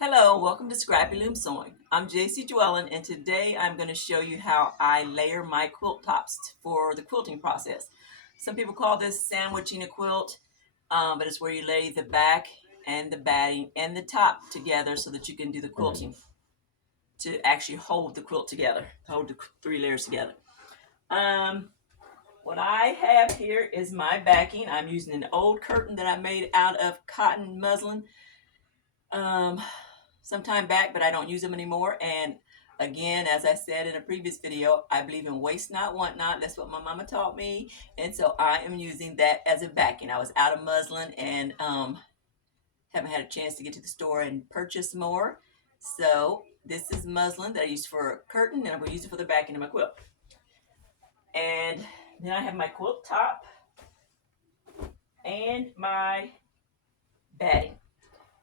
Hello, welcome to Scrappy Loom Sewing. I'm JC Dwellin, and today I'm going to show you how I layer my quilt tops for the quilting process. Some people call this sandwiching a quilt, but it's where you lay the back and the batting and the top together so that you can do the quilting to actually hold the quilt together, hold the three layers together. What I have here is my backing. I'm using an old curtain that I made out of cotton muslin. Some time back, but I don't use them anymore. And again, as I said in a previous video, I believe in waste not, want not. That's what my mama taught me. And so I am using that as a backing. I was out of muslin and haven't had a chance to get to the store and purchase more. So this is muslin that I use for a curtain, and I'm going to use it for the backing of my quilt. And then I have my quilt top and my batting.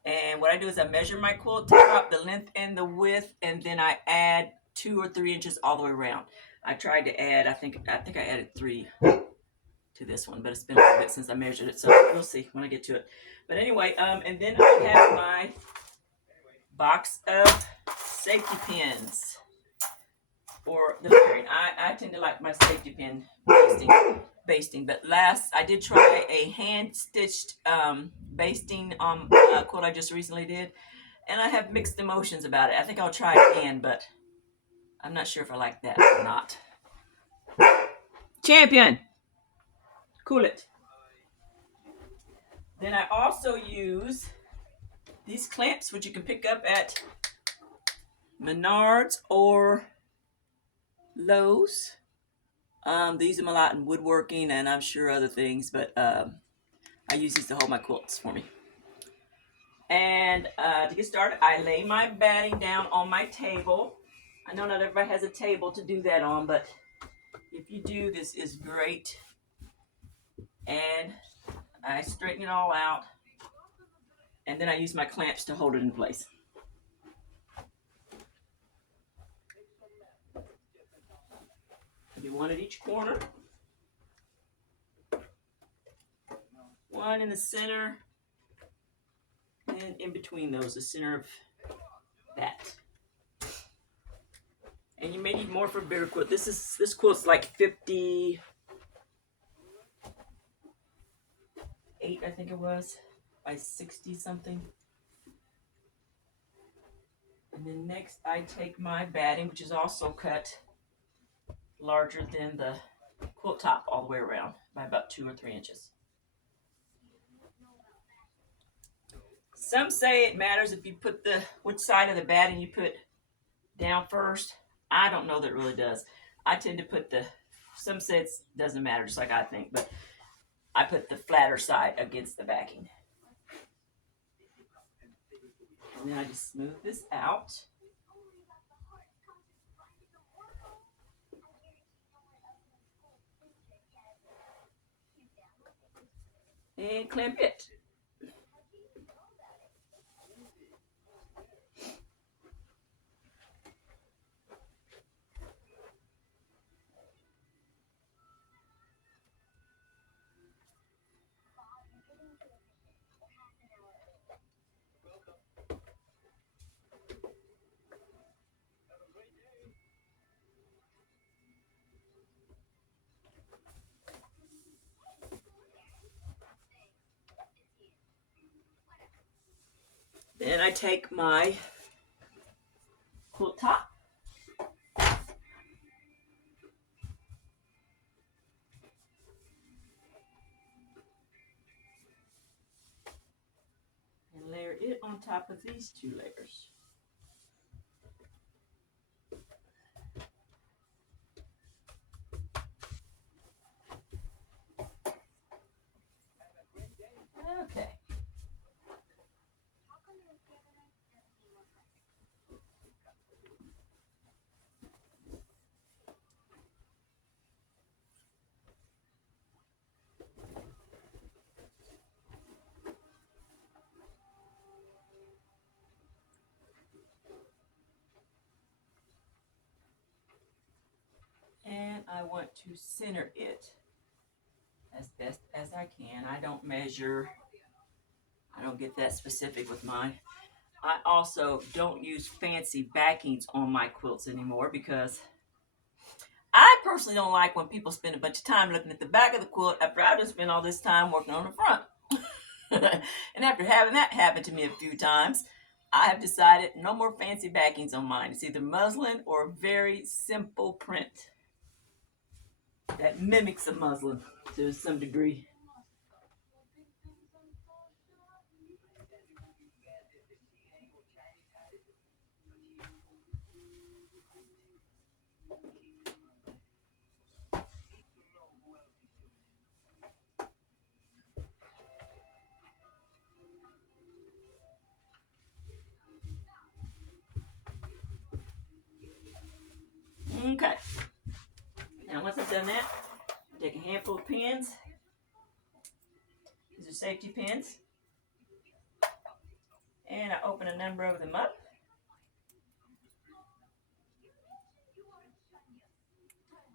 And what I do is I measure my quilt top, the length and the width, and then I add 2 or 3 inches all the way around. I tried to add, I think I added 3 to this one, but it's been a little bit since I measured it, so we'll see when I get to it. But anyway, and then I have my box of safety pins for the layering. I tend to like my safety pin basting, but last I did try a hand stitched basting on a quilt I just recently did, and I have mixed emotions about it. I think I'll try it again, but I'm not sure if I like that or not. Champion, cool it. Then I also use these clamps, which you can pick up at Menards or Lowe's. They use them a lot in woodworking and I'm sure other things, but I use these to hold my quilts for me. And to get started, I lay my batting down on my table. I know not everybody has a table to do that on, but if you do, this is great. And I straighten it all out, and then I use my clamps to hold it in place. I do one at each corner, one in the center, and in between those, the center of that. And you may need more for a bigger quilt. This quilt's like 58, I think it was, by 60 something. And then next I take my batting, which is also cut larger than the quilt top all the way around by about 2 or 3 inches. Some say it matters if you put which side of the batting you put down first. I don't know that it really does. I tend to put some say it doesn't matter, just like I think, but I put the flatter side against the backing. And then I just smooth this out. And clamp it. Then I take my quilt top and layer it on top of these 2 layers. Okay. And I want to center it as best as I can. I don't measure. I don't get that specific with mine. I also don't use fancy backings on my quilts anymore because I personally don't like when people spend a bunch of time looking at the back of the quilt after I just spent all this time working on the front. And after having that happen to me a few times, I have decided no more fancy backings on mine. It's either muslin or a very simple print that mimics a muslin to some degree. Okay. Now once I've done that, I take a handful of pins. These are safety pins. And I open a number of them up.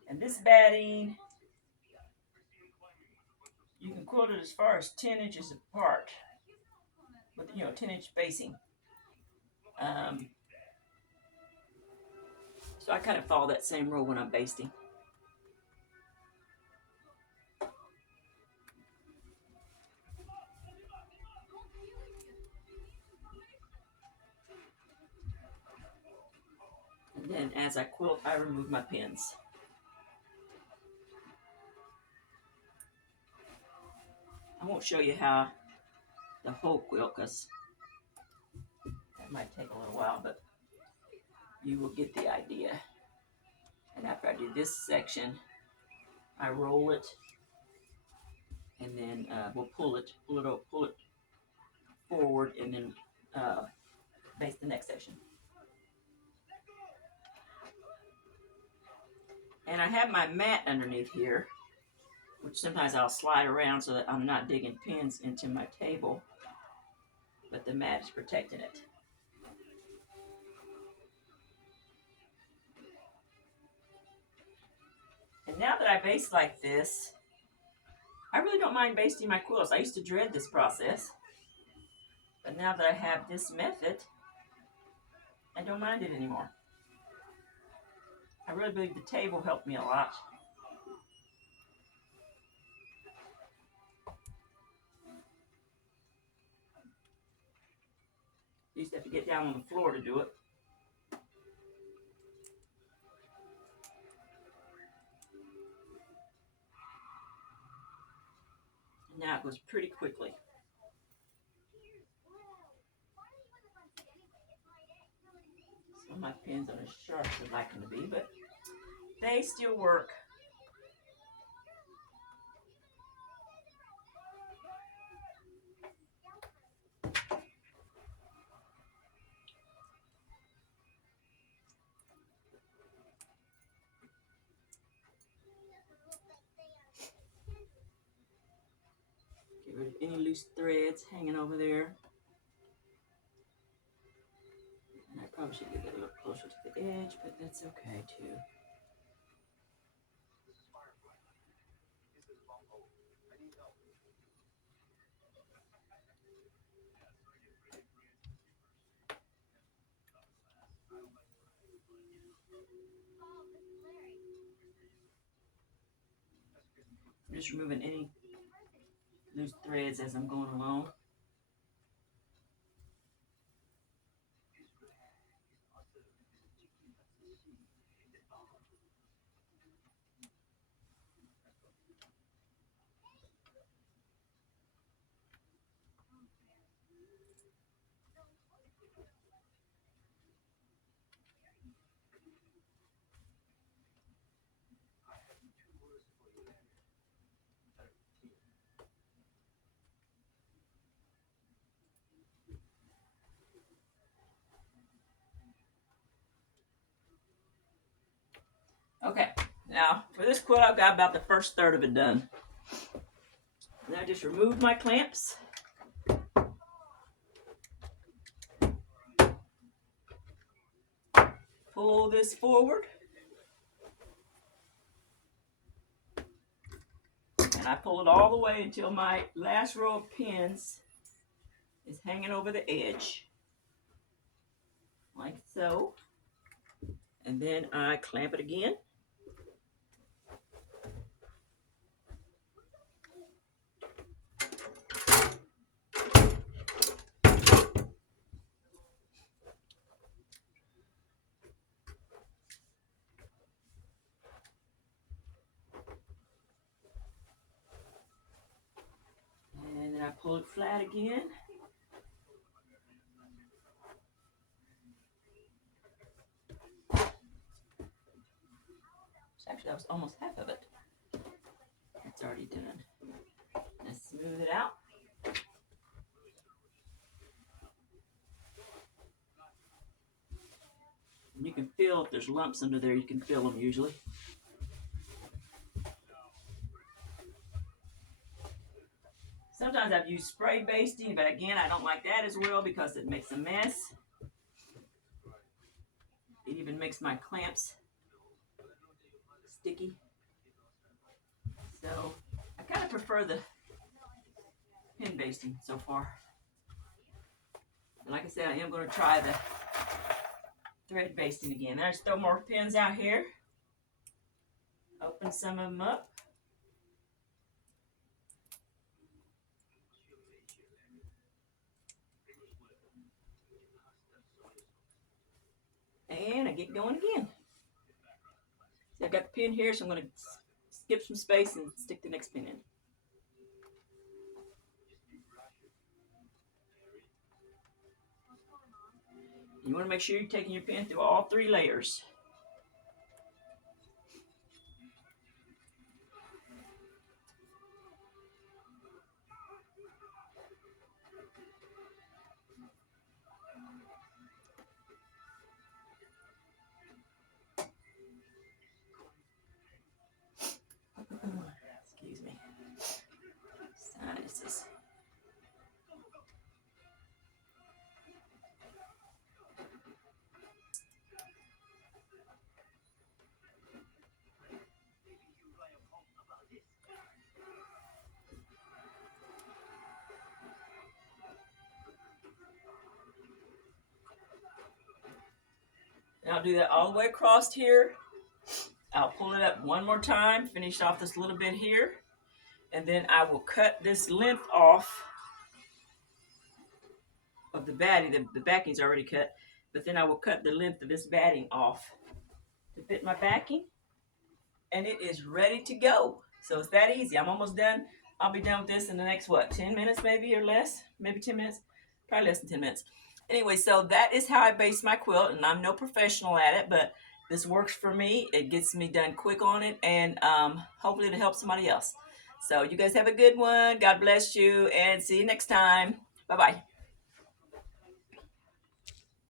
And this batting, you can quilt it as far as 10 inches apart with 10-inch spacing. So I kind of follow that same rule when I'm basting. And then as I quilt, I remove my pins. I won't show you how the whole quilt because that might take a little while, but you will get the idea. And after I do this section, I roll it, and then we'll pull it forward, and then baste the next section. And I have my mat underneath here, which sometimes I'll slide around so that I'm not digging pins into my table, but the mat is protecting it. And now that I baste like this, I really don't mind basting my quilts. I used to dread this process, but now that I have this method, I don't mind it anymore. I really believe the table helped me a lot. You used to have to get down on the floor to do it. Now it goes pretty quickly. Some of my pins aren't as sharp as I'd like them to be, but they still work. Get rid of any loose threads hanging over there. And I probably should get that a little closer to the edge, but that's okay too. I'm just removing any loose threads as I'm going along. Okay, now for this quilt, I've got about the first third of it done. And I just removed my clamps. Pull this forward. And I pull it all the way until my last row of pins is hanging over the edge. like so. And then I clamp it again. And then I pull it flat again. Actually, that was almost half of it. It's already done. Let's smooth it out. And you can feel if there's lumps under there, you can feel them usually. Sometimes I've used spray basting, but again, I don't like that as well because it makes a mess. It even makes my clamps sticky. So I kind of prefer the pin basting so far. And like I said, I am going to try the thread basting again. I just throw more pins out here. Open some of them up. And I get going again. See, I've got the pin here, so I'm going to skip some space and stick the next pin in. You want to make sure you're taking your pin through all 3 layers. Excuse me. Sinuses. And I'll do that all the way across here. I'll pull it up one more time, finish off this little bit here, and then I will cut this length off of the batting. The backing's already cut, but then I will cut the length of this batting off to fit my backing, and it is ready to go. So it's that easy. I'm almost done. I'll be done with this in the next, 10 minutes maybe or less? Maybe 10 minutes? Probably less than 10 minutes. Anyway, so that is how I base my quilt, and I'm no professional at it, but this works for me. It gets me done quick on it, and hopefully it'll help somebody else. So you guys have a good one. God bless you, and see you next time. Bye-bye.